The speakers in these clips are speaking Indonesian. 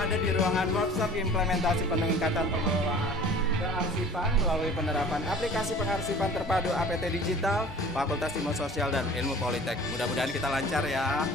Ada di ruangan workshop implementasi peningkatan pengelolaan kearsipan melalui penerapan aplikasi pengarsipan terpadu APT Digital Fakultas Ilmu Sosial dan Ilmu Politek. Mudah-mudahan kita lancar ya.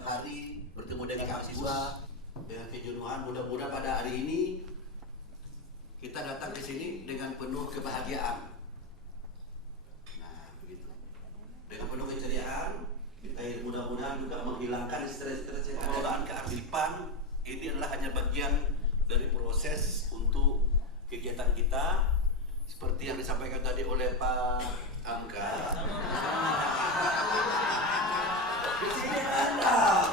setiap hari bertemu dengan mahasiswa dengan kejenuhan. Mudah-mudahan pada hari ini kita datang ke sini dengan penuh kebahagiaan. Nah, begitu. Dengan penuh keceriaan, kita mudah-mudahan juga menghilangkan stres-stres yang ada. Pengelolaan kearsipan ini adalah hanya bagian dari proses untuk kegiatan kita, seperti yang disampaikan tadi oleh Pak Angga. Di sini ada.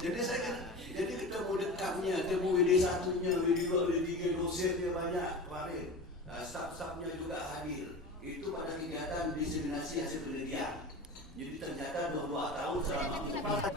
Jadi ketemu dekatnya, ketemu WD1-nya, WD2, WD3, dosennya banyak kemarin. Staf-stafnya juga hadir. Itu pada kegiatan diseminasi hasil penelitian. Jadi ternyata 22 tahun selama koordinator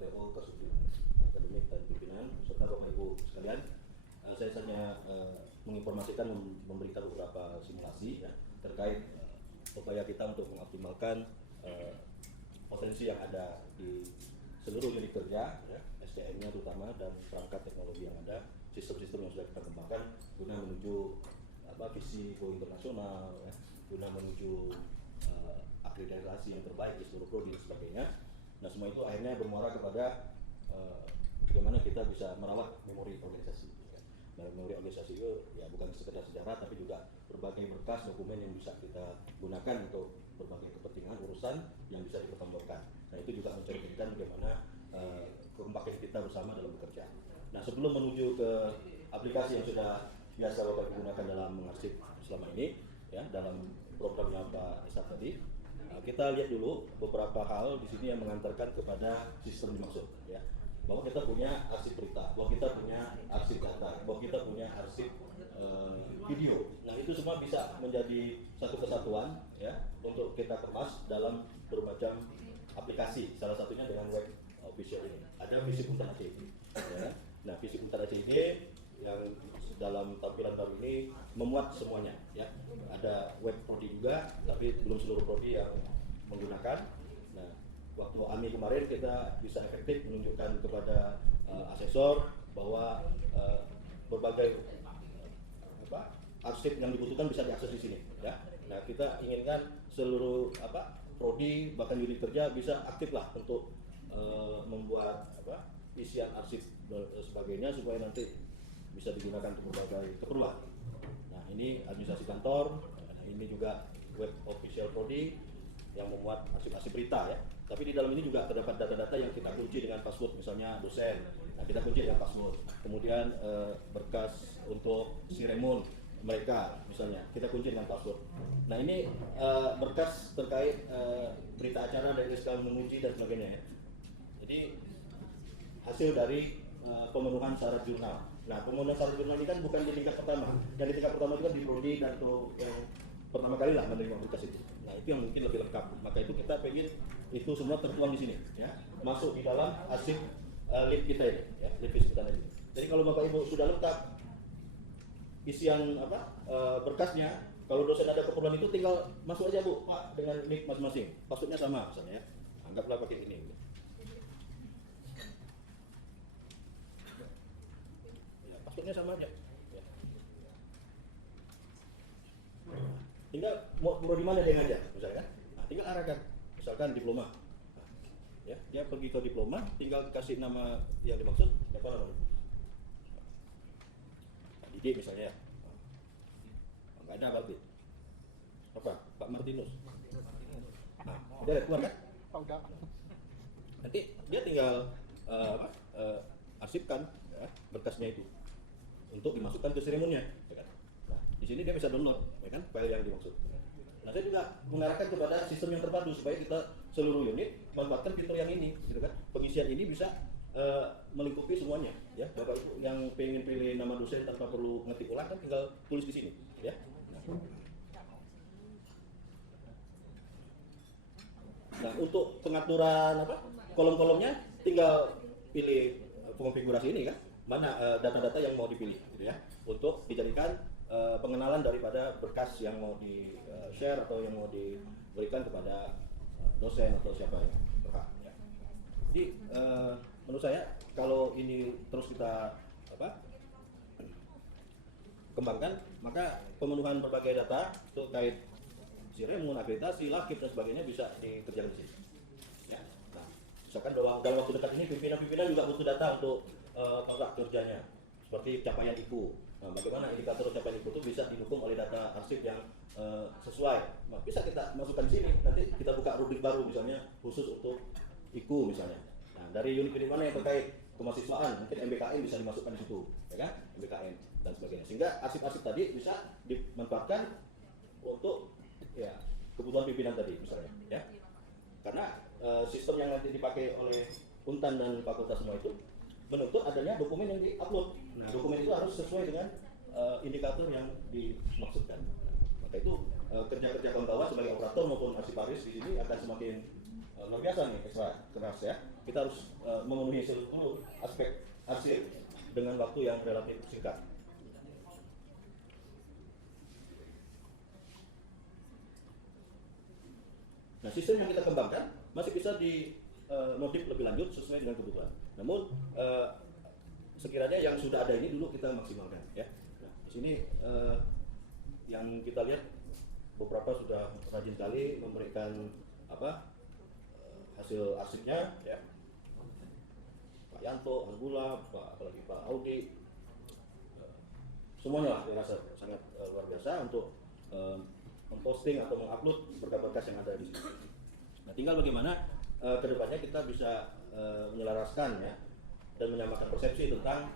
TO Kasubdit Akademik dan Pimpinan serta Bapak Ibu sekalian, saya hanya menginformasikan, memberikan beberapa simulasi ya, terkait upaya kita untuk mengoptimalkan potensi yang ada di seluruh unit kerja, ya, SDM-nya terutama dan perangkat teknologi yang ada, sistem-sistem yang sudah kita kembangkan guna menuju visi go internasional, ya, guna menuju akreditasi yang terbaik di seluruh prodi dan sebagainya. Nah, semua itu akhirnya bermuara kepada bagaimana kita bisa merawat memori organisasi. Ya. Nah, memori organisasi itu ya bukan sekedar sejarah, tapi juga berbagai berkas dokumen yang bisa kita gunakan untuk berbagai kepentingan urusan yang bisa dipertemukan. Nah, itu juga mencerminkan bagaimana kekompakan kita bersama dalam bekerja. Nah, sebelum menuju ke aplikasi yang sudah biasa Bapak gunakan dalam mengarsip selama ini, ya, dalam programnya Pak Ishak tadi, kita lihat dulu beberapa hal di sini yang mengantarkan kepada sistem dimaksud, ya. Bahwa kita punya arsip berita, bahwa kita punya arsip data, bahwa kita punya arsip video. Nah, itu semua bisa menjadi satu kesatuan, ya, untuk kita kemas dalam bermacam aplikasi. Salah satunya dengan web official ini. Ada Visip.ac, ya. Nah, Visip.ac ini yang dalam tampilan baru ini memuat semuanya, ya. Ada web prodi juga, tapi belum seluruh prodi yang menggunakan. Nah, waktu AMI kemarin kita bisa efektif menunjukkan kepada asesor bahwa berbagai arsip yang dibutuhkan bisa diakses di sini, ya. Nah, kita inginkan seluruh prodi bahkan unit kerja bisa aktif lah untuk membuat isian arsip dan sebagainya supaya nanti bisa digunakan untuk berbagai keperluan. Nah, ini administrasi kantor, nah, ini juga web official prodi yang memuat arsip-arsip berita, ya. Tapi di dalam ini juga terdapat data-data yang kita kunci dengan password, misalnya dosen. Nah, kita kunci dengan password. Kemudian berkas untuk siremun mereka, misalnya kita kunci dengan password. Nah, ini berkas terkait berita acara dari SK menguji dan sebagainya, ya. Jadi hasil dari pemenuhan syarat jurnal. Nah, pemenuhan syarat jurnal ini kan bukan di tingkat pertama. Dan di tingkat pertama itu kan di prodi dan yang pertama kali lah menerima berkas itu. Nah itu yang mungkin lebih lengkap. Maka itu kita pengen itu semua tertuang di sini, ya, masuk di dalam arsip lip kita ini, ya, lip kita ini. Jadi kalau Bapak Ibu sudah lengkap isian berkasnya, kalau dosen ada keperluan itu tinggal masuk aja Bu, Pak, dengan nick masing-masing. Passwordnya sama misalnya ya. Anggaplah pakai ini. Ya, passwordnya sama aja. Ya. Tinggal mau di mana dia ngajar, misalnya kan? Nah, tinggal arahkan. Misalkan diploma. Nah, ya, dia pergi ke diploma, tinggal kasih nama yang dimaksud, siapa namanya? Didik misalnya ya. Enggak ada berarti. Apa? Pak Martinus. Nah, udah keluar kan? Udah. Nanti dia tinggal arsipkan ya, berkasnya itu untuk dimasukkan ke seremoninya. Ya kan? Nah, di sini dia bisa download, ya kan, file yang dimaksud. Nah, saya juga mengarahkan kepada sistem yang terpadu supaya kita seluruh unit memanfaatkan fitur yang ini, gitu kan? Pengisian ini bisa melingkupi semuanya, ya. Bapak Ibu yang pengen pilih nama dosen tanpa perlu ngetik ulang kan tinggal tulis di sini, ya. Nah, untuk pengaturan kolom-kolomnya tinggal pilih konfigurasi ini kan, mana data-data yang mau dipilih, gitu ya, untuk dijadikan pengenalan daripada berkas yang mau di share atau yang mau diberikan kepada dosen atau siapa yang berhak. Ya. Jadi menurut saya kalau ini terus kita kembangkan, maka pemenuhan berbagai data terkait Siremun, akreditasi, lakip dan sebagainya bisa dikerjakan di sini. Ya. Nah, misalkan dalam waktu dekat ini pimpinan-pimpinan juga butuh data untuk kontrak kerjanya, seperti capaian IPU. Nah, bagaimana indikator capaian IPU itu bisa didukung oleh data arsip yang sesuai. Nah, bisa kita masukkan di sini. Nanti kita buka rubrik baru misalnya khusus untuk IPU misalnya. Nah, dari unit-unit mana yang terkait kemahasiswaan, mungkin MBKM bisa dimasukkan di situ, ya kan? MBKM dan sebagainya. Sehingga arsip-arsip tadi bisa dimanfaatkan untuk ya kebutuhan pimpinan tadi misalnya, ya. Karena sistem yang nanti dipakai oleh Untan dan fakultas semua itu menuntut adanya dokumen yang diupload. Nah, dokumen itu harus sesuai dengan indikator yang dimaksudkan. Nah, maka itu kerja-kerja kawan bawah sebagai operator maupun arsiparis di sini akan semakin luar biasa nih, ekstra keras ya. Kita harus memenuhi seluruh aspek arsip dengan waktu yang relatif singkat. Nah, sistem yang kita kembangkan masih bisa dimodif lebih lanjut sesuai dengan kebutuhan. Namun sekiranya yang sudah ada ini dulu kita maksimalkan, ya. Nah, di sini yang kita lihat beberapa sudah rajin kali memberikan hasil arsipnya, ya. Pak Yanto, Anggula, apalagi Pak Audi, semuanya lah saya rasa sangat luar biasa untuk memposting atau mengupload berkas-berkas yang ada di sini. Nah, tinggal bagaimana kedepannya kita bisa menyelaraskan ya dan menyamakan persepsi tentang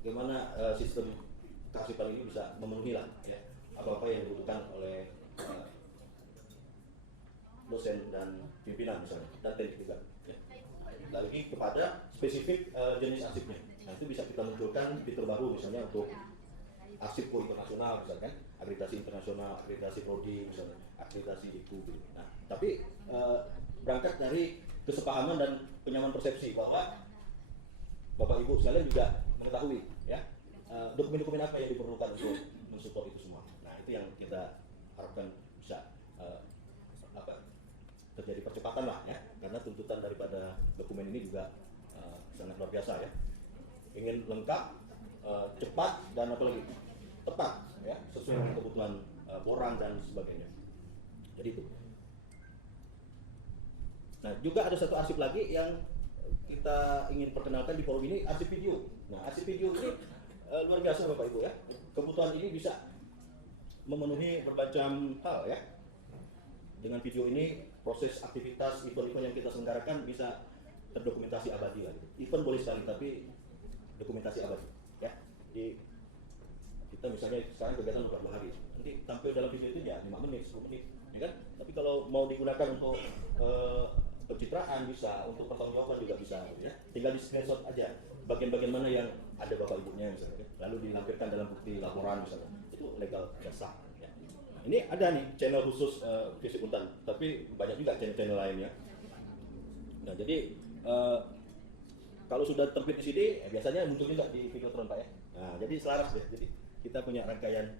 bagaimana sistem kearsipan ini bisa memenuhi lah ya apa-apa yang dibutuhkan oleh dosen dan pimpinan misalnya dan teknik juga. Ya. Lagi kepada spesifik jenis arsipnya. Nah, itu bisa kita munculkan fitur baru misalnya untuk arsip internasional misalkan, akreditasi internasional, akreditasi prodi misalnya, akreditasi IPU gitu. Nah, tapi berangkat dari kesepahaman dan penyamaan persepsi bahwa Bapak Ibu sekalian juga mengetahui ya dokumen-dokumen apa yang diperlukan untuk mensupport itu semua. Nah, itu yang kita harapkan bisa terjadi percepatan lah ya, karena tuntutan daripada dokumen ini juga sangat luar biasa ya. Ingin lengkap, cepat dan apalagi tepat ya, sesuai dengan kebutuhan borang dan sebagainya. Jadi itu. Nah, juga ada satu arsip lagi yang kita ingin perkenalkan di forum ini, arsip video. Nah, arsip video ini luar biasa Bapak Ibu ya. Kebutuhan ini bisa memenuhi berbagai hal ya. Dengan video ini proses aktivitas event-event yang kita selenggarakan bisa terdokumentasi abadi lah. Event boleh sekali tapi dokumentasi abadi ya. Kita misalnya sekarang kegiatan udah 2 hari, nanti tampil dalam video itu ya 5 menit, 10 menit, ya kan? Tapi kalau mau digunakan untuk pencitraan bisa, untuk pertanggungjawaban juga bisa, ya. Tinggal di screenshot aja bagian-bagian mana yang ada bapak ibunya misalnya, lalu dilampirkan dalam bukti laporan misalnya, itu legal dan sah. Ya. Ini ada nih channel khusus Fisip Untan, tapi banyak juga channel-channel lainnya. Nah, jadi kalau sudah terpilih di sini, biasanya muncul juga di Videotron Pak ya. Nah, jadi selaras ya. Jadi kita punya rangkaian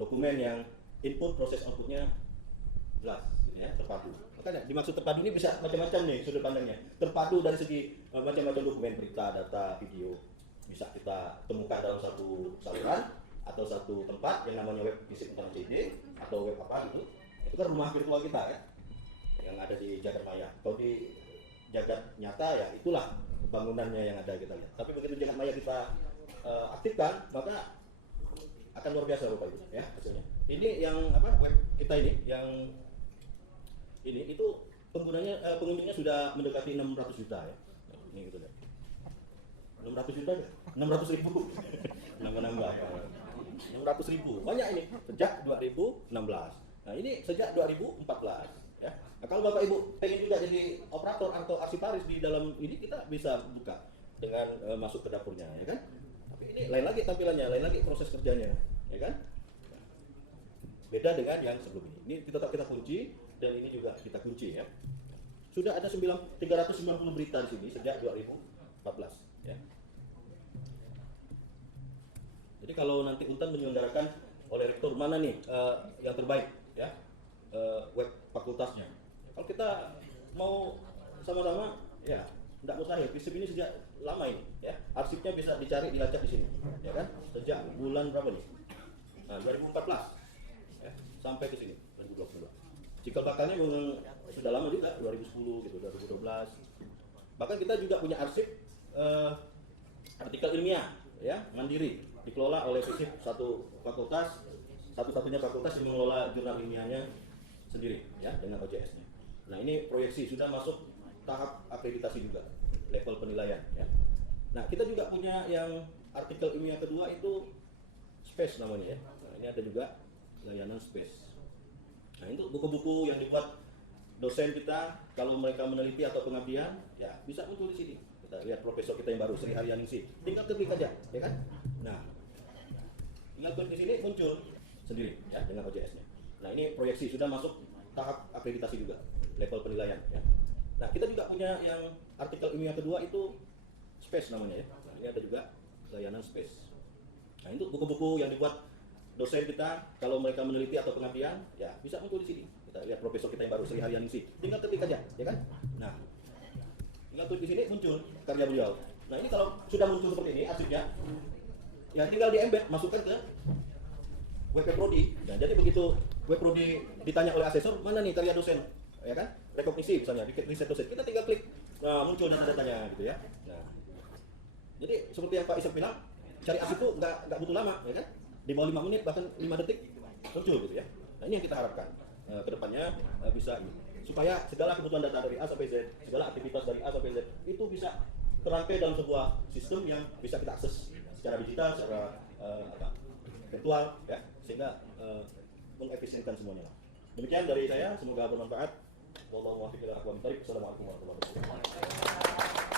dokumen yang input proses outputnya jelas, ya, terpadu. Makanya dimaksud terpadu ini bisa macam-macam nih sudut pandangnya. Terpadu dari segi macam-macam dokumen, berita, data, video. Bisa kita temukan dalam satu saluran atau satu tempat yang namanya web Fisip Untan CD atau web apa gitu. Itu kan rumah virtual kita ya, yang ada di Jagat Maya. Kalau di Jagat nyata ya itulah bangunannya yang ada kita lihat. Tapi begitu Jagat Maya kita aktifkan, maka akan luar biasa Bapak Ibu ya hasilnya. Ini yang apa web kita ini yang ini itu pengunjungnya sudah mendekati 600 juta ya. Ini gitu ya. 600 juta ya? 600 ribu nambah 600 ribu banyak ini sejak 2016. Nah ini sejak 2014 ya. Nah, kalau Bapak Ibu pengen juga jadi operator atau arsiparis di dalam ini, kita bisa buka dengan masuk ke dapurnya ya kan. Tapi ini lain lagi tampilannya, lain lagi proses kerjanya ya kan. Beda dengan yang sebelum ini. Ini tetap kita kunci dan ini juga kita kunci ya. Sudah ada 390 berita di sini sejak 2014 ya. Jadi kalau nanti Untan menyelenggarakan oleh rektor mana nih yang terbaik ya web fakultasnya. Kalau kita mau sama-sama ya tidak mustahil. Fisip ini sejak lama ini ya. Arsipnya bisa dicari dilacak di sini ya kan. Sejak bulan berapa nih? Nah, 2014 ya, sampai ke sini 2022. Cikal bakalnya sudah lama juga 2010 gitu, 2012. Bahkan kita juga punya arsip artikel ilmiah ya, mandiri, dikelola oleh Fisip, satu fakultas, satu-satunya fakultas yang mengelola jurnal ilmiahnya sendiri ya dengan OJS-nya. Nah, ini proyeksi sudah masuk tahap akreditasi juga, level penilaian ya. Nah, kita juga punya yang artikel ilmiah kedua itu space namanya ya. Nah, ini ada juga layanan space. Nah, itu buku-buku yang dibuat dosen kita kalau mereka meneliti atau pengabdian ya bisa muncul di sini. Kita lihat profesor kita yang baru Sri Haryaningsih, tinggal klik aja ya kan. Nah, tinggal klik di sini muncul sendiri ya dengan OJS-nya. Nah, ini proyeksi sudah masuk tahap akreditasi juga, level penilaian ya. Nah, kita juga punya yang artikel ilmiah kedua itu space namanya ya. Nah, ini ada juga layanan space. Nah, itu buku-buku yang dibuat dosen kita kalau mereka meneliti atau pengabdian ya bisa muncul di sini. Kita lihat profesor kita yang baru Sri Haryaningsih, tinggal klik aja ya kan. Nah, tinggal klik di sini muncul karya beliau. Nah, ini kalau sudah muncul seperti ini arsipnya ya tinggal di embed, masukkan ke web prodi. Nah, jadi begitu web prodi ditanya oleh asesor, mana nih karya dosen ya kan, rekognisi misalnya bikin riset dosen, kita tinggal klik, nah muncul data-datanya gitu ya. Nah, jadi seperti yang Pak Isep bilang, cari arsip itu nggak butuh lama ya kan, di bawah 5 menit bahkan 5 detik muncul gitu ya. Nah, ini yang kita harapkan kedepannya bisa ini, supaya segala kebutuhan data dari A sampai Z, segala aktivitas dari A sampai Z itu bisa terangkai dalam sebuah sistem yang bisa kita akses secara digital, secara virtual ya, sehingga mengefisienkan semuanya. Demikian dari saya, semoga bermanfaat. Wassalamualaikum warahmatullahi wabarakatuh.